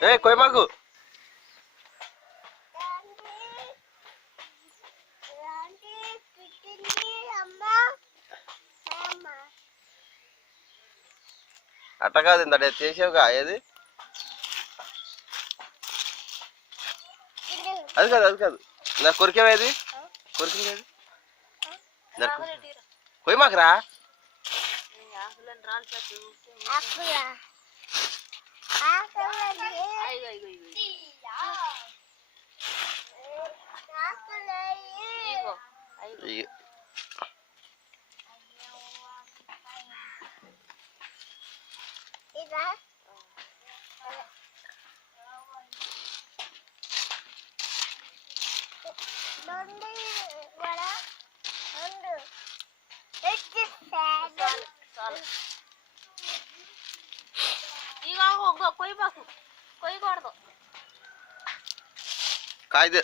ఏ కొయ్యమాకు అట్ట కాదు ఇంత చేసావుగా ఏది అది కాదు అది కాదు నా కొరికేవేది కొరికింది కొయ్యమాకరా కొయ్యకూడదు కాయదు